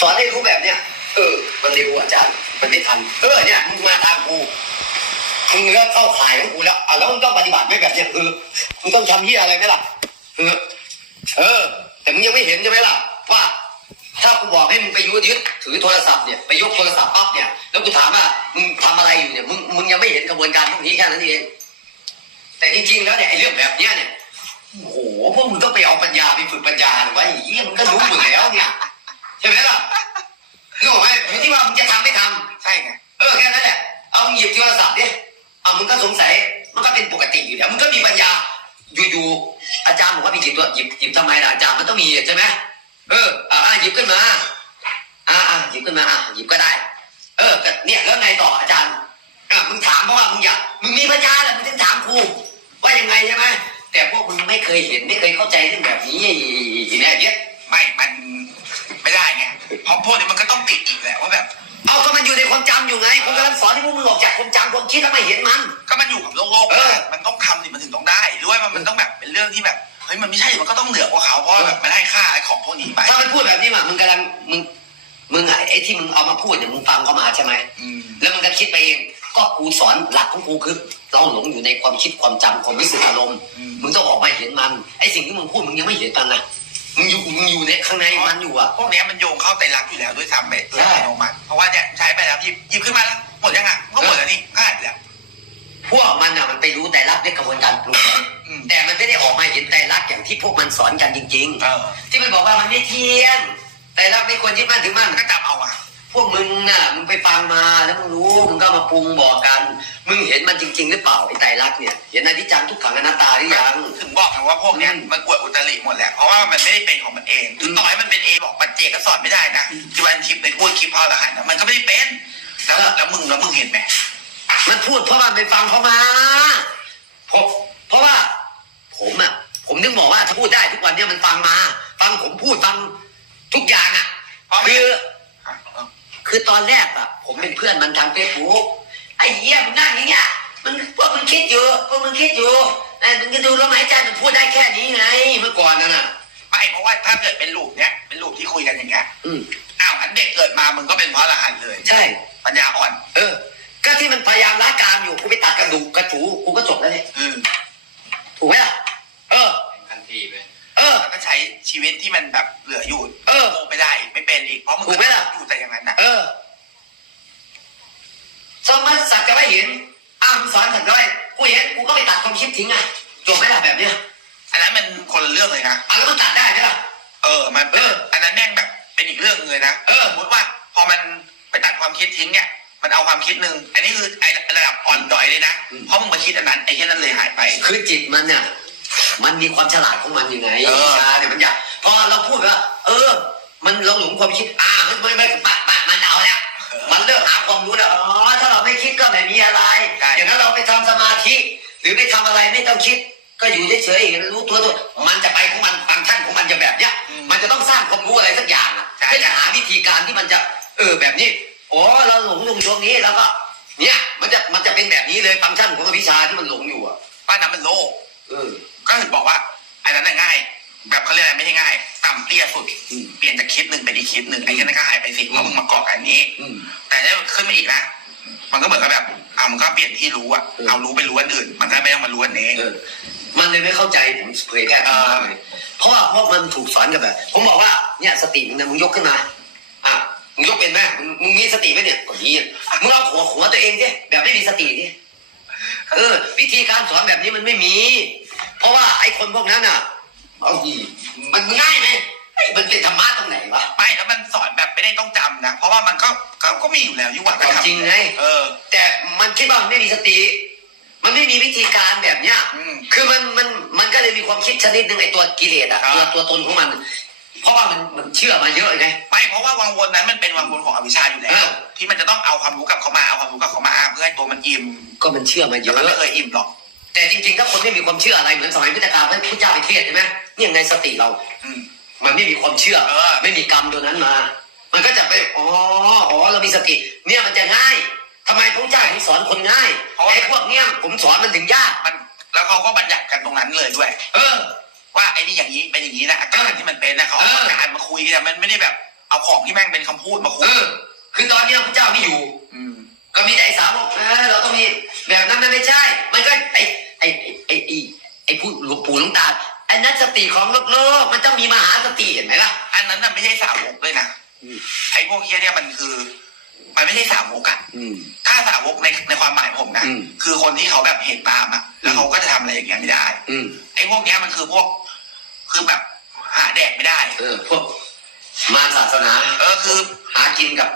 สอนให้รู้แบบเนี้ยเออ มันเร็วอาจารย์มันไม่ทัน เออเนี่ยมึงมาทางกูมึงเริ่มเข้าข่ายของกูแล้วอะแล้วมึงต้องปฏิบัติไหมแบบเนี้ยคือมึงต้องทำที่อะไรไหมล่ะคือเออ แต่มึงยังไม่เห็นใช่ไหมล่ะ ว่า ถ้ากูบอกให้มึงไปยุยึดถือโทรศัพท์เนี่ยไปยกโทรศัพท์ปั๊บเนี่ยแล้วกูถามว่ามึงทำอะไรอยู่เนี่ยมึงมึงยังไม่เห็นกระบวนการพวกนี้แค่นั้นเองแต่จริงๆแล้วเนี่ยไอ้เรื่องแบบเนี้ยเนี่ยโอ้โหพวกมึงต้องไปเอาปัญญาไปฝึกปัญญาหรือว่าไอ้เหี้ยมึงก็รู้หมดแล้วเนี่ย ใช่ไหมล่ะนึกออกไหมอยู่ที่ว่ามึงจะทำไม่ทำใช่ไงเออแค่นั้นแหละ เอามึงหยิบโทรศัพท์ดิเอามึงก็สงสัยมันก็เป็นปกติอยู่แล้วมึงก็มีปัญญา อยู่ๆอาจารย์บอกว่าไปหยิบตัวหยิบหยิบทำไมล่ะอาจารย์มันต้องมีใช่ไหมเอออ่าอะหยิบขึ้นมา อ่าอ่าหยิบขึ้นมาอะหยิบก็ได้ เออก็เนี่ยแล้วไงต่ออาจารย์อะมึงถามเพราะว่ามึงอยากมึงมีปัญญาแหละมึงถึงถามครูว่ายังไงใช่ไหมแต่พวกมึงไม่เคยเห็นไม่เคยเข้าใจเรื่องแบบนี้ไอ้แม่เย็ดไม่มัน ไม่ได้ไงเพราะพวกนี้มันก็ต้องติดอีกแหละว่าแบบ เอาก็มันอยู่ในความจำอยู่ไงผมกำลังสอนให้พวกมึงออกจากความจำความคิดแล้วไม่เห็นมัน ก็มันอยู่กับโลกโลกเออ มันต้องทำสิมันถึงต้องได้หรือว่ามันมันต้องแบบเป็นเรื่องที่แบบเฮ้ยมันไม่ใช่มันก็ต้องเหนือกว่าเขาเพราะว่าแบบมันให้ค่าไอ้ของพวกนี้ไปถ้ามันพูดแบบนี้มามึงกำลังมึงมึงไอ้ที่มึงเอามาพูดเนี่ยมึงฟังเขามาใช่ไหม อืมแล้วมึงก็คิดไปเอง ก็กูสอนหลักของกูคือเราหลงอยู่ในความคิดความจำความรู้สึกอารมณ์อืมมึงต้องออกมาเห็นมัน ไอ้สิ่งที่มึงพูดมึงยังไม่เห็นมันนะ มึงอยู่มึงอยู่ในข้างในมันอยู่อะ พวกเนี้ยมันโยงเข้าไตรลักษณ์อยู่แล้วด้วยซ้ำไปใช่ อัตโนมัติเพราะว่าเนี่ยใช้ไปแล้วหยิบหยิบขึ้นมาแล้วหมดยังอะก็หมดแล้วนี่ก็หายไปแล้วพวกมันอะมันไปรู้แต่รักด้วยกระบวนการปรุงแต่งอืมแต่มันไม่ได้ออกมาเห็นแต่รักอย่างที่พวกมันสอนกันจริง เออๆ ที่มันบอกว่ามันไม่เที่ยงแต่รักไม่ควรยึดมั่นถือมั่น มันก็จับเอาอะ พวกมึงน่ะมึงไปฟังมาแล้วมึงรู้มึงก็มาปรุงบอกกัน มึงเห็นมันจริง ๆ หรือเปล่าไอ้ไตรลักษณ์เนี่ย เห็นอนิจจังทุกขังอนัตตาหรือยัง ถึงบอกไงว่าพวกเนี้ยอืม มันกวดอุตริหมดแหละเพราะว่ามันไม่ได้เป็นของมันเองถึงต่อให้มันเป็นเองบอกปัจเจกก็สอนไม่ได้นะที่วันคลิปในพูดคลิปพ่อละหันนะมันก็ไม่ได้เป็นแล้วแล้วมึงแล้วมึงเห็นไหมมันพูดเพราะมันไปฟังเขามาเพราะเพราะว่า ผมอะ ผมถึงบอกว่าถ้าพูดได้ทุกวันเนี่ยมันฟังมา ฟังผมพูดฟังทุกอย่างอะเพราะไม่คืออะเออคือตอนแรกอะผมเป็นเพื่อนมันทางเฟซบุ๊ก ไอ้เหี้ยมึงนั่งอย่างเงี้ยมันพวกมึงคิดอยู่พวกมึงคิดอยู่ไอ้มึงก็ดูลมหายใจมันพูดได้แค่นี้ไง เมื่อก่อนนั่นน่ะ ไม่เพราะว่าถ้าเกิดเป็นลูกเนี้ยเป็นลูกที่คุยกันอย่างเงี้ยอืมอ้าวอันเด็กเกิดมามึงก็เป็นเพราะละหันเลยใช่ ปัญญาอ่อน เออ ก็ที่มันพยายามล้ากามอยู่กูไปตัดกระดูกกระถูกูก็จบแล้วเนี่ยอืมถูกไหมล่ะเออ ทันทีไปเออ แล้วก็ใช้ชีวิตที่มันแบบเหลืออยู่เออโง่ไม่ได้ไม่เป็นอีกเพราะมึงถูกไหมล่ะ อยู่แต่อย่างนั้นนะเออสมมติสักจะไม่ เห็น อ้าวมึงสอนสักจะไม่กูเห็นกูก็ไปตัดความคิดทิ้งไงจบไหมล่ะแบบเนี้ยอันนั้นมันคนละเรื่องเลยนะอะแล้วมันตัดได้ไหมล่ะ เออ มันเออ อันนั้นแม่งแบบเป็นอีกเรื่องเลยนะเออสมมติว่าพอมันไปตัดความคิดทิ้งเนี่ยมันเอาความคิดหนึ่งอันนี้คือไอ้ระดับอ่อนดอยเลยนะอืมเพราะมึงมาคิดอันนั้นไอ้แค่นั้นเลยหายไป คือจิตมันเนี่ยมันมีความฉลาดของมันยังไงเออวิชาเนี่ยมันอยากพอเราพูดว่า เออ มันเราหลงความคิดอ่ามันไม่ไม่ปะปะมันเอาแล้วมันเริ่มหาความรู้แล้วอ๋อถ้าเรา ไม่คิดก็ไม่มีอะไรอย่างนั้นเราไปทำสมาธิ หรือไปทำอะไรไม่ต้องคิด ก็อยู่เฉยๆรู้ตัวตัวมันจะไปของมันฟังก์ชันของมันจะแบบเนี้ยอืมมันจะต้องสร้างความรู้อะไรสักอย่างอะใช่เพื่อจะหาวิธีการที่มันจะ เออแบบนี้โอ้เราหลงอยู่ตรงนี้แล้วก็ เนี่ยมันจะมันจะเป็นแบบนี้เลยฟังก์ชันของวิชาที่มันหลงอยู่อะป้านั้นมันโลก เออ ก็ถึงบอกว่าอันนั้นน่ะง่าย แบบเขาเรียกอะไรไม่ใช่ง่ายต่ำเตี้ยสุดอืมเปลี่ยนจากคิดหนึ่งเป็นอีกคิดหนึ่งไอ้แค่นั้นก็หายไปสิเพราะมึงมาเกาะกันอันนี้ อืม แต่ถ้าขึ้นมาอีกนะ มันก็เหมือนกับแบบอ่ามันก็เปลี่ยนที่รู้อะเออเอารู้ไปรู้อันอื่น มันก็ไม่ต้องมารู้อันนี้เออมันเลยไม่เข้าใจผมเผยแพร่ธรรมะเลยเพราะว่าพวกมันถูกสอนกันแบบผมบอกว่าเนี่ยสติมึงนะมึงยกขึ้นมาอะมึงยกเป็นไหมมึงมึงมีสติไหมเนี่ยก็มีอะมึงเอาหัวหัวตัวเองดิแบบไม่มีสติดิเออ วิธีการสอนแบบนี้มันไม่มี เพราะว่าไอ้คนพวกนั้นอะเอาดีมันง่ายไหมเฮ้ยมันเป็นธรรมะตรงไหนวะ ไม่แล้วมันสอนแบบไม่ได้ต้องจำนะ เพราะว่ามันก็ก็ก็มีอยู่แล้วยุควัฒนธรรมจริงไง เออ แต่มันคิดว่ามันไม่มีสติ มันไม่มีวิธีการแบบเนี้ย อืมคือมันมันมันก็เลยมีความคิดชนิดหนึ่งไอ้ตัวกิเลสอะอ่าตัวตัวตนของมัน เพราะว่ามันมันเชื่อมาเยอะไง ไม่เพราะว่าวังวนนั้นมันเป็นวังวนของอวิชชาอยู่แล้เอว อ ที่มันจะต้องเอาความรู้กลับเขามาเอาความรู้กลับเขามาเพื่อให้ตัวมันอิ่มก็มันเชื่อมาเยแต่อะมันไม่เคยอิ่มหรอก แต่จริงๆ ถ้าคนไม่มีความเชื่ออะไรเหมือนสมัยพุทธกาลพระพุทธเจ้าไปเทศน์ใช่ไหมนี่ยังไงสติเรา อืม มันไม่มีความเชื่อ เออ ไม่มีกรรมตัวนั้นมา มันก็จะไป อ๋อ อ๋อ เรามีสติ เนี่ยมันจะง่ายทำไมพระพุทธเจ้าถึงสอนคนง่ายไอ้พวกเนี้ยผมสอนมันถึงยาก มันแล้วเขาก็บัญญัติกันตรงนั้นเลยด้วย เออ ว่าไอ้นี่อย่างนี้เป็นอย่างนี้นะอาการที่มันเป็นนะเขาเอาเอออาการมาคุยกันมันไม่ได้แบบ เอาของที่แม่งเป็นคำพูดมาคุเอยอคือตอนเนี้ยพระเจ้าไม่อยู่อืมก็มีแต่ไอ้สาวกเออเราต้องมีแบบนั้นมันไม่ใช่ มันก็ไอ้ไอ้ไอ้ไอ้ไอ้ผู้หลวงปู่หลวงตาไอ้นั้นสติของโลกโลกมันต้องมีมหาสติเห็นไหมล่ะ อันนั้นน่ะไม่ใช่สาวกเลยนะอืม ไอ้พวกเฮียเนี่ยมันคือ มันไม่ใช่สาวกอะอืม ถ้าสาวกในในความหมายผมนะอืม คือคนที่เขาแบบเห็นตามอะแล้วเขาก็จะทำอะไรอย่างเงี้ยไม่ได้อืม ไอ้พวกเนี้ยมันคือพวก คือแบบหาแดกไม่ได้ เออพวกมารศาสนาเออคือ หากินกับ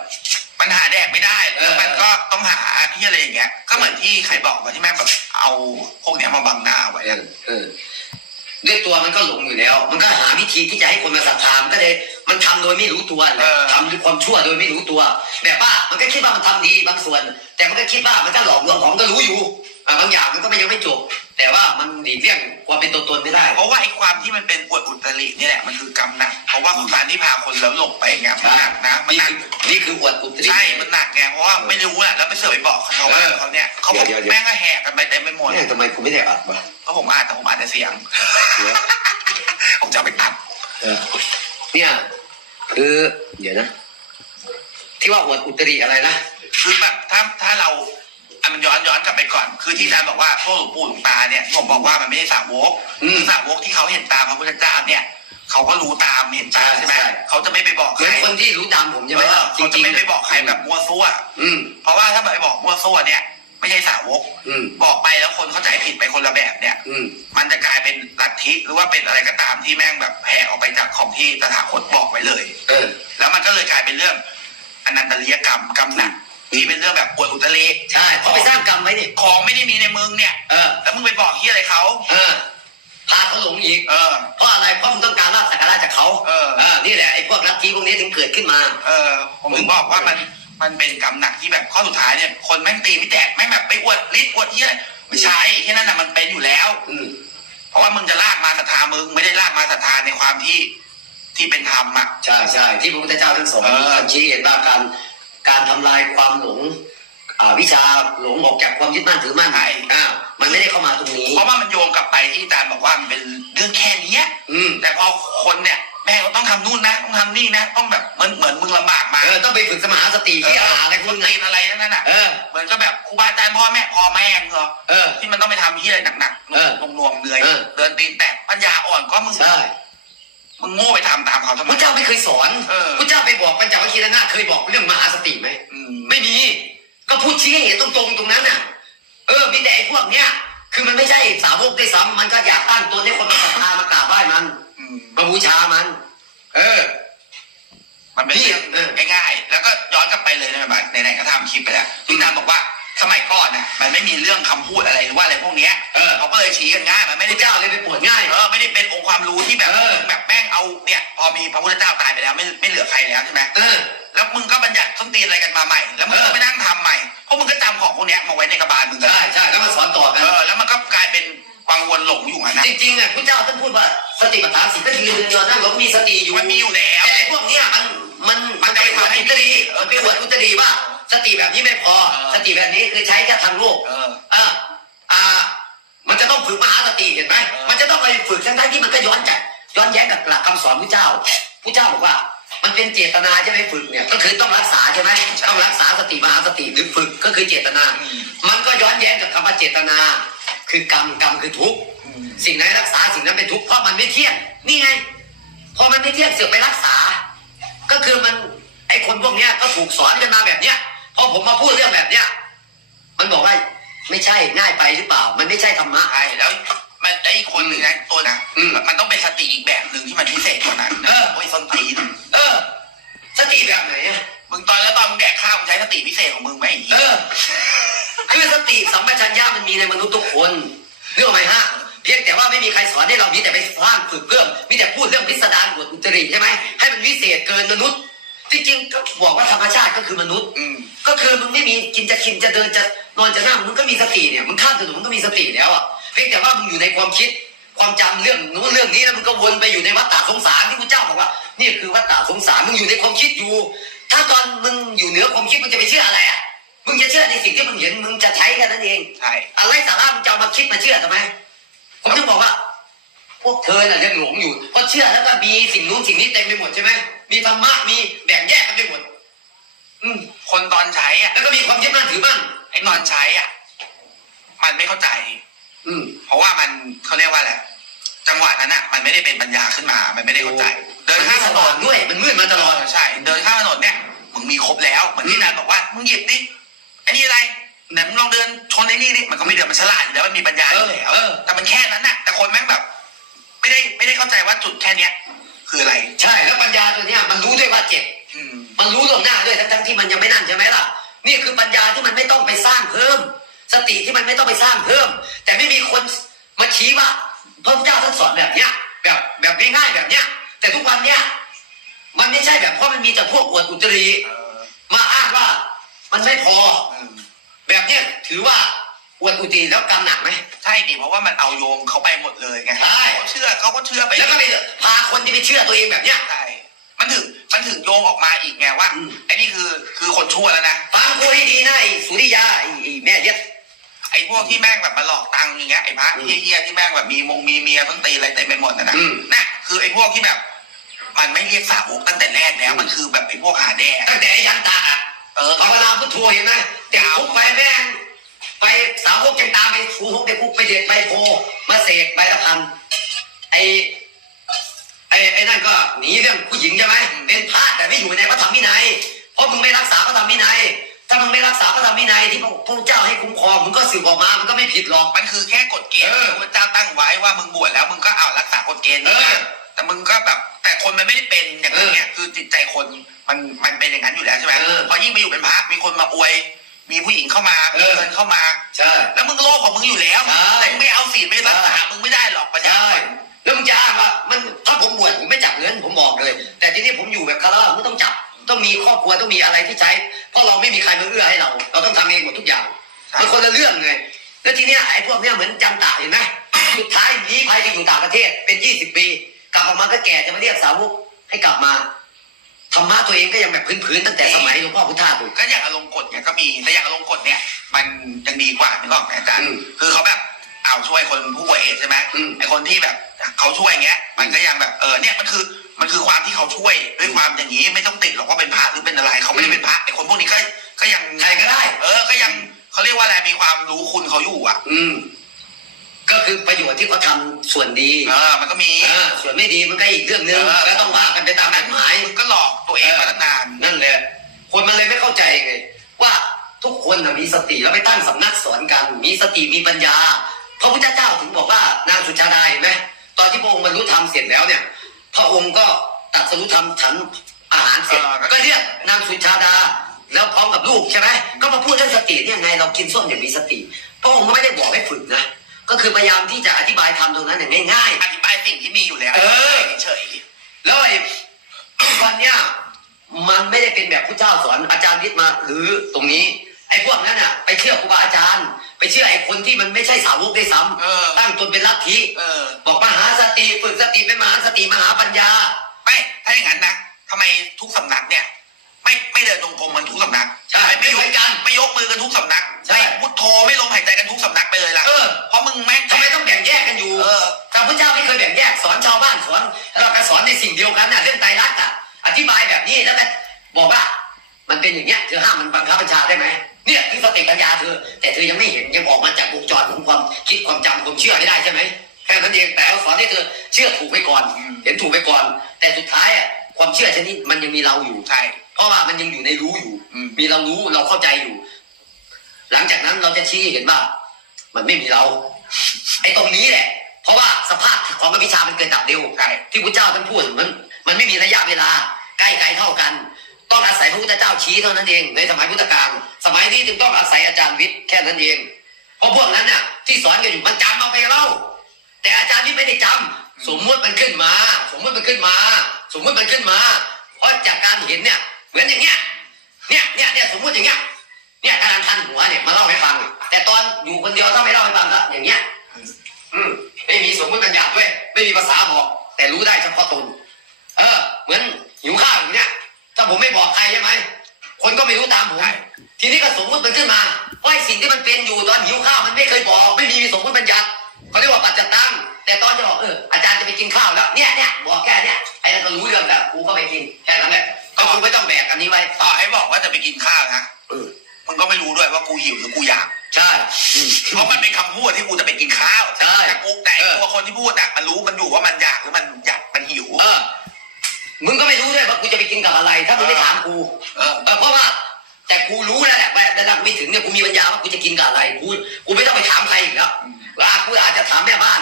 มันหาแดกไม่ได้เออแล้วมันก็ต้องหาที่อะไรอย่างเงี้ย ก็เหมือนที่ใครบอกว่าที่แม่งแบบเอาพวกเนี้ยมาบังหน้าไว้ เออเออ ด้วยตัวมันก็หลงอยู่แล้ว มันก็หาวิธีที่จะให้คนมาศรัทธามันก็เลยมันทำโดยไม่รู้ตัวแหละทำด้วยความชั่วโดยไม่รู้ตัว แบบว่ามันก็คิดว่ามันทำดีบางส่วน แต่มันก็คิดว่ามันก็หลอกลวงของก็รู้อยู่อ่าบางอย่างมันก็ไม่ยังไม่จบ แต่ว่ามันหลีกเลี่ยงความเป็นตัวตนไม่ได้ เพราะว่าไอ้ความที่มันเป็นปวดอุตรินี่แหละมันคือกรรมหนักเพราะว่าการที่พาคนแล้วหลงไปอย่างเงี้ยมันหนักนะมันนี่หนักคือนี่คืออวดอุตริ ใช่ มันหนักไง เพราะว่าไม่รู้แหละแล้วไปเสือกไปบอกเขาว่าเออ เขาเนี่ย เขาบอกเดี๋ยวเดี๋ยวแม่งก็แหกกันไปเต็มไปหมด เนี่ยทำไมกูไม่ได้อัดวะเพราะผมอ่านแต่ผมอ่านแต่เสียงเดี๋ยวผมจะเอาไปตัดเออเนี่ยคือเดี๋ยวนะ ที่ว่าอวดอุตริอะไรนะคือแบบถ้าถ้าเราอะมันย้อนย้อนกลับไปก่อน คือที่อาจารย์บอกว่าพวกหลวงปู่หลวงตาเนี่ยที่ผมบอกว่ามันไม่ได้สาวกอืมคือสาวกที่เขาเห็นตามพระพุทธเจ้าเนี่ยเขาก็รู้ตามเห็นตามใช่ใช่ไหมใช่เขาจะไม่ไปบอกเหใคมืรอนคนที่รู้ตามผมใช่ไหมเอล่ะอเขาจะไม่ๆไปบอกใครแบบมั่วซั่วอืม เพราะว่าถ้าไปบอกมั่วซั่วเนี่ย ไม่ใช่สาวก อืม บอกไปแล้วคนเข้าใจผิดไปคนละแบบเนี่ย อืม มันจะกลายเป็นลัทธิหรือว่าเป็นอะไรก็ตามที่แม่งแบบแผ่ออกไปจากของที่ตถาคตบอกไว้เลย เออ แล้วมันก็เลยกลายเป็นเรื่องอนันตริยกรรมกรรมหนักที่เป็นเรื่องแบบปวดอุตริใช่เขาไปสร้างกรรมไว้นี่ของไม่ได้มีในมึงเนี่ย เออ แล้วมึงไปบอกที่อะไรเขาเออ พาเขาหลงอีก เออ เพราะอะไร เพราะมึงต้องการลาบสักการะจากเขาเออ นี่แหละไอ้พวกลัทธิพวกนี้ถึงเกิดขึ้นมา เออผมถึงบอกว่ามัน มันเป็นกรรมหนักที่แบบข้อสุดท้ายเนี่ยคนแม่งตีไม่แตกแม่งแบบไปอวดฤทธิ์อวดที่อะไรไม่ใช่ที่นั่นน่ะมันเป็นอยู่แล้ว อืมเพราะว่ามึงจะลากมาศรัทธามึงไม่ได้ลากมาศรัทธาในความที่ที่เป็นธรรมอะ ใช่ใช่ที่พระพุทธเจ้าท่านสอนเออ ท่านชี้เห็นว่าการการทำลายความหลงอ่าวิชาหลงออกจากความยึดมั่นถือมั่นอ่ามันไม่ได้เข้ามาตรงนี้ เพราะว่ามันโยงกลับไปที่อาจารย์บอกว่ามันเป็นเรื่องแค่เนี้ย อืม แต่พอคนเนี่ย แม่งก็ต้องทำนู่นนะต้องทำนี่นะ ต้องแบบเหมือนเหมือนมึงลำบากมาเออต้องไปฝึกสมาสติที่หาอะไรพวกตีนี้นอะไรนั่นน่ะเออ เหมือนก็แบบครูบาอาจารย์พ่อแม่พ่อแม่มึงเหรอเออ ที่มันต้องไปทำที่อะไรหนักๆเออหน่วงๆเหนื่อยเออเดินตีนแตกปัญญาอ่อนก็มึงใช่มึงโง่ไปทำตามเขาทำพไมระเจ้าไม่เคยสอนเออ พระเจ้าไปบอกปัญจวัคคีย์นาถเคยบอกเรื่องมหาสติไหม อืม ไม่มี ก็พูดชี้ให้เห็นตรงๆตรงนั้นน่ะ เออ มีแต่ไอ้พวกเนี้ย คือมันไม่ใช่สาวกด้วยซ้ำมันก็อยากตั้งตนให้คนมาศรัทธามากราบไหว้มัน อืมมาบูชามัน เออ มันเป็นเรื่องเออ ง่ายๆ แล้วก็ย้อนกลับไปเลยนะแบบไหนๆก็ทำคลิปไปแล้วพี่ตามบอกว่าสมัยก่อนน่ะมันไม่มีเรื่องคำพูดอะไรหรือว่าอะไรพวกเนี้ยเออ เขาก็เลยชี้กันง่ายมันไม่พได้ระเจ้าเลยไปปวดง่าย เออไม่ได้เป็นองค์ความรู้ที่แบบเออ แบบแม่งเอาเนี่ย พอมีพระพุทธเจ้าตายไปแล้วไม่ไม่เหลือใครแล้วใช่ไหมเออ แล้วมึงก็บัญญัติต้นตีนอะไรกันมาใหม่ แล้วมึงเอก็อ ไปนั่งทำใหม่เพราะมึงก็จำของพวกเนี้ยมาไว้ในกระบาลมึงกันใช่ใช่แล้วมาสอนต่อกัน เออแล้วมันก็กลายเป็นวังวนหลงอยู่อะนะจริงๆอะพระเจ้าท่านพูดว่าส ติปัฏฐานสิก็ยืนเดินนอนนั่งเราก็มีสติอยู่มันมีอยู่แล้วแต่ไอ้พวกเนี้ยมันมันมันไปอวดอุตรีมันไปอวดอุตรีว่า สติแบบนี้ไม่พอเออสติแบบนี้คือใช้แค่ทางโลกเอออ่าอ่ามันจะต้องฝึกมหาสติเห็นไหมเออมันจะต้องไปฝึกทั้งๆที่มันก็ย้อนจากย้อนแย้งกับหลักคำสอนพระเจ้าพระเจ้าบอกว่ามันเป็นเจตนาใช่ไหมฝึกเนี่ยก็คือต้องรักษาใช่ไหมต้องรักษาสติมหาสติหรือฝึกก็คือเจตนาอืมมันก็ย้อนแย้งกับคำว่าเจตนา คือกรรมกรรมคือทุกข์อืม สิ่งไหนรักษาสิ่งนั้นเป็นทุกข์เพราะมันไม่เที่ยงนี่ไง พอมันไม่เที่ยงเสือกไปรักษา ก็คือมันไอ้คนพวกเนี้ยก็ถูกสอนกันมาแบบเนี้ยพอผมมาพูดเรื่องแบบเนี้ยมันบอกว่าไม่ใช่ง่ายไปหรือเปล่า มันไม่ใช่ธรรมะ ใช่แล้วมันไอ้คนหนึ่งนะตัวนะอืม มันต้องเป็นสติอีกแบบหนึ่งที่มันพิเศษกว่านั้นเออ โอ้ยส้นตีนเออ สติแบบไหนอะมึงตอนแล้วตอนมึงแดกข้าวมึงใช้สติพิเศษของมึงไหมไอ้เหี้เอยอคือสติสัมปชัญญะมันมีในมนุษย์ทุกคนเรื่องไหมฮะ เพียงแต่ว่าไม่มีใครสอนให้เรามีแต่ไปสร้างฝึกเพิ่มมีแต่พูดเรื่องพิสดารอวดอุตริใช่ไหมให้มันวิเศษเกินมนุษย์ที่จริงก็บอกว่าธรรมชาติก็คือมนุษย์อืมก็คือมึงไม่มีกินจะกินจะเดินจะนอนจะนั่งมึงก็มีสติเนี่ยมึงข้ามถนนมึงก็มีสติแล้วอะเพียงแต่ว่ามึงอยู่ในความคิดความจำเรื่องนู้นเรื่องนี้แล้วมึงก็วนไปอยู่ในวัฏฏะสงสารที่พระเจ้าบอกว่า นี่คือวัฏฏะสงสารมึงอยู่ในความคิดอยู่ ถ้าตอนมึงอยู่เหนือความคิดมึงจะไปเชื่ออะไรอะมึงจะเชื่อในสิ่งที่มึงเห็นมึงจะใช้แค่นั้นเองใช่อะไรสาระมึงจะเอามาคิดมาเชื่อทำไม ผมถึงบอกว่า พวกเธอน่ะยังหลงอยู่เพราะเชื่อแล้วก็มีสิ่งนู้นสิ่งนี้เต็มไปหมดใช่ไหมมีธรรมะมีแบ่งแยกกันไปหมด อืมคนตอนใช้อะ แล้วก็มีความยึดมั่นถือมั่นไอ้ตอนใช้อะ มันไม่เข้าใจ อืม เพราะว่ามันเขาเรียกว่าอะไรจังหวะนั้นอะ มันไม่ได้เป็นปัญญาขึ้นมา มันไม่ได้เข้าใจ เดินมันข้าไม่มสถนว่างนด้วย มันมืดมาตลอดเออใช่ เดินข้ามถนนเนี่ยมึงมีครบแล้วเหมือนที่นันบอกว่ามึงหยิบดิไอ้นี่อะไร ไหนมึงลองเดินชนไอ้นี่ดิมันก็ไม่เดินมันฉลาดอยู่แล้วมันมีปัญญาอยู่แล้วเออเออ แต่มันแค่นั้นน่ะ แต่คนแม่งแบบ ไม่ได้ไม่ได้เข้าใจว่าจุดแค่เนี้ย คืออะไร ใช่แล้วปัญญาตัวเนี้ยมันรู้ด้วยว่าเจ็บ อืม มันรู้ล่วงหน้าด้วยทั้งๆที่มันยังไม่นั่นใช่ไหมล่ะ นี่คือปัญญาที่มันไม่ต้องไปสร้างเพิ่ม สติที่มันไม่ต้องไปสร้างเพิ่ม แต่ไม่มีคนมาชี้ว่าพระพุทธเจ้าท่านสอนแบบเนี้ย แบบแบบง่ายๆแบบเนี้ย แต่ทุกวันเนี้ยมันไม่ใช่แบบเพราะมันมีแต่พวกอวดอุตรีเออมาอ้างว่ามันไม่พอ อืม แบบเนี้ยถือว่าอวดอุตรีแล้วกรรมหนักไหม ใช่ดิเพราะว่ามันเอาโยงเขาไปหมดเลยไงใช่ เขาเชื่อเขาก็เชื่อไปแล้วก็ไปพาคนที่ไปเชื่อตัวเองแบบเนี้ย ใช่มันถึงมันถึงโยงออกมาอีกไงว่าอืม ไอ้นี่คือคือคนชั่วแล้วนะฟังกูให้ดีนะไอ้สุริยาไอ้ไอ้แม่เย็ด ไอ้พวกที่แม่งแบบมาหลอกตังค์อย่างเงี้ยไอ้พระอืมเฮี้ยๆที่แม่งแบบมีมงมีเมียต้นตีนอะไรเต็มไปหมดนะนะอืม น่ะคือไอ้พวกที่แบบ มันไม่เรียกสาวกตั้งแต่แรกแล้วมันคือแบบไอ้พวกหาแดกตั้งแต่ไอ้ยันตาอะ เออภาวนาพุทโธเห็นไหมแต่คุกไปแม่งไปสาวกยังตามไปฟูฮกในคุกไปเด็ดใบโพมาเสกใบละพันไอ้ไอ้ไอ้นั่นก็หนีเรื่องผู้หญิงใช่ไหมเป็นพระแต่ไม่อยู่ในพระธรรมวินัยเพราะมึงไม่รักษาพระธรรมวินัยถ้ามึงไม่รักษาพระธรรมวินัยที่พระพุทธเจ้าให้คุ้มครองมึงก็สืบออกมามันก็ไม่ผิดหรอก มันคือแค่กฎเกณฑ์เออ ที่พระเจ้าตั้งไว้ว่ามึงบวชแล้วมึงก็เอารักษากฎเกณฑ์เออ แต่มึงก็แบบแต่คนมันไม่ได้เป็น อย่างนี้ยคือจิตใจคนมันมันเป็นอย่างนั้นอยู่แล้วใช่ไหมเออพอยิ่งไปอยู่เป็นพระมีคนมาอวย มีผู้หญิงเข้ามาเอมีอเงินเข้ามาใช่แล้วมึงโลภของมึงอยู่แล้วใช่แต่มึงไม่เอาศีลไม่รักษามึงไม่ได้หรอกประชาใช่ชนแล้วมึงจะอ้างว่ามันถ้าผมบวชผมไม่จับเงินผมบอกเลย แต่ทีนี้ผมอยู่แบบคารวะไม่ต้องจับต้องมีครอบครัวต้องมีอะไรที่ใช้ เพราะเราไม่มีใครมาเอื้อให้เรา เราต้องทำเองหมดทุกอย่างมันคนละเรื่องไงแล้วทีเนี้ยไอ้พวกเนี้ยเหมือนจำตาเห็นไหมสุดท้ายหนีภัยไปอยู่ต่างประเทศเป็นยี่สิบปี กลับออกมาก็แก่จะมาเรียกสาวก ให้กลับมาธรรมะตัวเองก็ยังแบบพื้นๆตั้งแต่สมัยหลวงพ่อพุทธาอยู่ก็อย่างอารมณ์กฎเนี่ยก็มีแต่อย่างอารมณ์กฎเนี่ย มันยังดีกว่านึกออกไหมอาจารย์อืมคือเขาแบบเอาช่วยคนผู้ป่วยเอดส์ใช่ไหมอืม ไอคนที่แบบเขาช่วยอย่างเงี้ย มันก็ยังแบบเออเนี่ยมันคือมันคือความที่เขาช่วยด้วยความอย่างนี้ไม่ต้องติดหรอกว่าเป็นพระหรือเป็นอะไรเขาไม่ได้เป็นพระไอคนพวกนี้ก็ก็ยังใครก็ได้ เออ ก็ยังเขาเรียกว่าอะไรมีความรู้คุณเขาอยู่อะ อืม ก็คือประโยชน์ที่เขาทำส่วนดีเออมันก็มีเออส่วนไม่ดีมันก็อีกเรื่องหนึงเออ ก็ต้องว่ากันไปตามกฎหมาย มึงก็หลอกตัวเองมาตั้งนาน นั่นแหละ คนมันเลยไม่เข้าใจไงว่าทุกคนนะมีสติแล้วไปตั้งสำนักสอนกัน มีสติมีปัญญา พระพุทธเจ้าถึงบอกว่านางสุชาดาเห็นไหมตอนที่พระองค์บรรลุธรรมเสร็จแล้วเนี่ย พระองค์ก็ตรัดสรุธรรมฉันอาหารเสร็จเออก็เรียกนางสุชาดา แล้วพร้อมกับลูกใช่ไหมก็มาพูดเรื่องสติเนี่ยไงเรากินส้มอย่างมีสติ พระองค์ก็ไม่ได้บอกให้ฝึกนะ ก็คือพยายามที่จะอธิบายธรรมตรงนั้นอย่างง่ายๆอธิบายสิ่งที่มีอยู่แล้วเออ เฉยแล้วไอ้ วันเนี้ยมันไม่ได้เป็นแบบผู้เจ้าสอนอาจารย์วิทย์มาหรือตรงนี้ ไอ้พวกนั้นอะ ไปเชื่อครูบาอาจารย์ ไปเชื่อไอ้คนที่มันไม่ใช่สาวกด้วยซ้ๆเออำตั้งตนเป็นลัทธิเออ บอกมหาสติฝึกสติเป็นมหาสติมหาปัญญา ไม่ ถ้าอย่างนั้นนะทำไมทุกสำนักเนี่ย ไม่ไม่เดินจงกรมมันทุกสำนัก ใช่ ไม่ไม่เหยมืกอนกัน ไม่ยกมือกันทุกสำนักใช่ ไม่พุทโธไม่ลมหายใจกันทุกสำนักไปเลยล่ะ เออเพราะมึงแม่งทำไมต้องแบ่งแยกกันอยู่ เออแต่พระเจ้าไม่เคยแบ่งแยกสอนชาวบ้านสอนเราก็สอนในสิ่งเดียวกันน่ะเรื่องไตรลักษณ์อะอธิบายแบบนี้แล้วก็บอกว่า มันเป็นอย่างเงี้ยเธอห้ามมันบังคับบัญชาได้ไหมเนี่ยคือสติปัญญาเธอ แต่เธอยังไม่เห็นยังออกมาจากวงจรของความคิดความจำความเชื่อไม่ได้ใช่ไหมแค่นั้นเองแต่เราสอนให้เธอเชื่อถูกไปก่อน เห็นถูกไปก่อน ความเชื่อชนิดมันยังมีเราอยู่ใช่เพราะว่ามันยังอยู่ในรู้อยู่อืมมีเรารู้เราเข้าใจอยู่ หลังจากนั้นเราจะชี้ให้เห็นว่า มันไม่มีเราไอ้ตรงนี้แหละ เพราะว่าสภาพของอภิชามันเกิดดับเร็วใช่ที่พระเจ้าท่านพูดมันมันไม่มีระยะเวลา ใกล้ไกลเท่ากัน ต้องอาศัยพระพุทธเจ้าชี้เท่านั้นเองในสมัยพุทธกาลสมัยนี้จึงต้องอาศัยอาจารย์วิทย์แค่นั้นเองเพราะพวกนั้นน่ะ ที่สอนกันอยู่มันจำเอาไปเล่าแต่อาจารย์วิทย์ไม่ได้จำสมมติมันขึ้นมา สมมติมันขึ้นมา สมมติมันขึ้นมา เพราะจากการเห็นเนี่ย เหมือนอย่างเงี้ยเนี่ย ด้วยว่ากูหิวหรือกูอยาก ใช่อืม เพราะมันเป็นคำพูดที่กูจะไปกินข้าวใช่แต่กูแต่ไอ้เออ ตัวคนที่พูดอะมันรู้มันอยู่ว่ามันอยากหรือมันอยากมันหิว เออ มึงก็ไม่รู้ด้วยว่ากูจะไปกินกับอะไร ถ้ามึงไม่ถามกูเออ เออเพราะว่า แต่กูรู้แล้วแหละว่าระดับไม่ถึงเนี่ยกูมีปัญญาว่ากูจะกินกับอะไรกูกูไม่ต้องไปถามใครอีกแล้วว่ากูอาจจะถามแม่บ้าน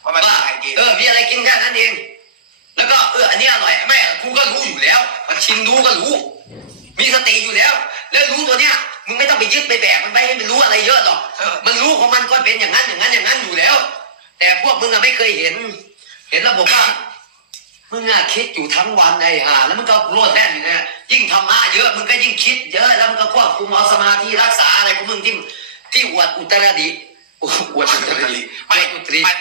เพราะมันว่าใครกินเออ มีอะไรกินแค่นั้นเอง แล้วก็เออ อันนี้อร่อย แม่ กูก็รู้อยู่แล้ว มันชิมรู้ก็รู้ มีสติอยู่แล้ว แล้วรู้ตัวเนี้ยมึงไม่ต้องไปยึดไปแบกมันไปให้มันรู้อะไรเยอะหรอกเออมันรู้ของมันก็เป็นอย่างนั้นอย่างนั้นอย่างนั้นอยู่แล้ว แต่พวกมึงอะไม่เคยเห็น เห็นระบบว่ามึงอะคิดอยู่ทั้งวันไอ้ห่าแล้วมึงก็โลดแล่นอยู่เนี่ยยิ่งทำมาเยอะมึงก็ยิ่งคิดเยอะแล้วมึงก็ควบคุมเอาสมาธิรักษาอะไรของมึงที่ที่อวดอุตรดิอวดอุตรดิอไม่วดอุตริมัน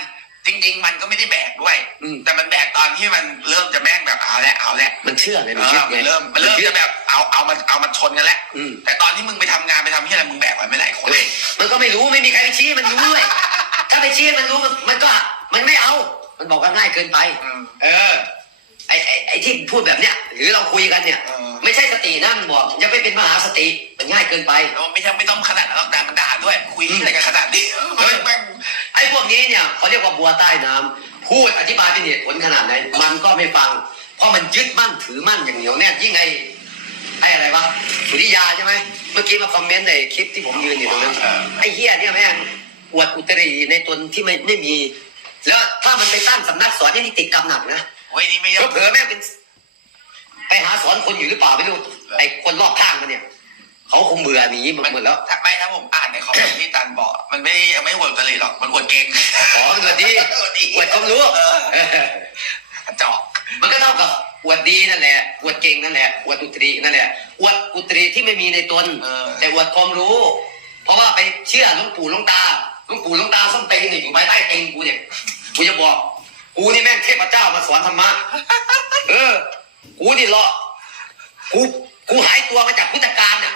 จริง ๆ มันก็ไม่ได้แบกด้วย อืม แต่มันแบกตอนที่มันเริ่มจะแม่งแบบเอาแล้วเอาแล้วมันเชื่อเลยเอมันคิดอไงมันเริ่มมันเริ่มจะแบบเอาเอามันเอามันชนกันแล้วอืมแต่ตอนที่มึงไปทำงานไปทำที่อะไรมึงแบกไว้ไม่หลายคนเออมันก็ไม่รู้ไม่มีใครไปชี้มันรู้ด้วยถ้าไปชี้มันรู้มันมันก็มันไม่เอา มันบอกว่าง่ายเกินไป อืม เออไอ้ไอ้ไอ้ที่พูดแบบเนี้ยหรือเราคุยกันเนี่ย เออ ไม่ใช่สตินะมันบอกยังไม่เป็นมหาสติมันง่ายเกินไป แล้วไม่ต้องไม่ต้องขนาดนั้นหรอกแต่มันด่าด้วยคุยอะไรกันขนาดนี้เฮ้ยแม่งไอ้พวกนี้เนี่ยเขาเรียกว่าบัวใต้น้ำพูดอธิบายเป็นเหตุผลขนาดไหนมันก็ไม่ฟัง เพราะมันยึดมั่นถือมั่นอย่างเหนียวแน่นยิ่งไอ้ไอ้อะไรวะสุริยาใช่ไหมเมื่อกี้มาคอมเมนต์ในคลิปที่ผมยืนอยู่ตรงนั้น ไอ้เฮียเนี่ยแม่งอวดอุตริในตนที่ไม่ไม่มี แล้วถ้ามันไปตั้งสำนักสอนนี่ติดกรรมหนักนะโอ้ยนี่ไม่ยอม เผลอๆแม่งเป็นไป หาสอนคนอยู่หรือเปล่าไม่รู้ไอ้คนรอบข้างมันเนี่ยเขาคงเบื่อหนีหมดแล้วถ้าไม่ถ้าผมอ่านในคอมเมนต์ที่ตันบอก มันไม่ยังไม่หวดกันเลยหรอกมันหวดเก่งขอมันอวดดีหวดดีอวดความรู้เออเออกระจอกมันก็เท่ากับอวดดีนั่นแหละอวดเก่งนั่นแหละอวดอุตรีนั่นแหละอวดอุตรีที่ไม่มีในตนเออแต่อวดความรู้ เพราะว่าไปเชื่อหลวงปู่หลวงตาหลวงปู่หลวงตาส้มเต็งเนี่ยอยู่ภายใต้เต็งกูเนี่ยกูจะบอก กูนี่แม่งเทพเจ้ามาสอนธรรมะเออ กูนี่รอกูกูหายตัวมาจากพุทธกาลน่ะ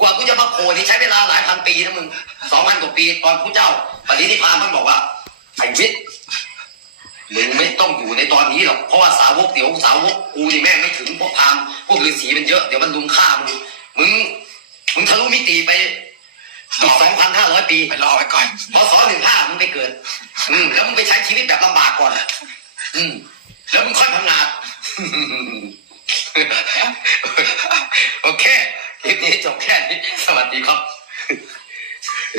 กว่ากูจะมาโผล่นี่ใช้เวลาหลายพันปีนะมึงสองพันกว่าปีตอนพระเจ้าปรินิพพานท่านบอกว่าไอ้วิทย์มึงไม่ต้องอยู่ในตอนนี้หรอกเพราะว่าสาวกเดี๋ยวสาวกกูนี่แม่งไม่ถึงพวกพราหมณ์พวกฤาษีมันเยอะเดี๋ยวมันลุมฆ่ามึงมึงมึงทะลุมิติไปอีกสองพันห้าร้อยปีไปรอไว้ก่อนพอสองหนึ่งห้ามึงไปเกิด อืมแล้วมึงไปใช้ชีวิตแบบลำบากก่อนอืมแล้วมึงค่อยพังงาด โอเคคลิปนี้จบแค่นี้ สวัสดีครับ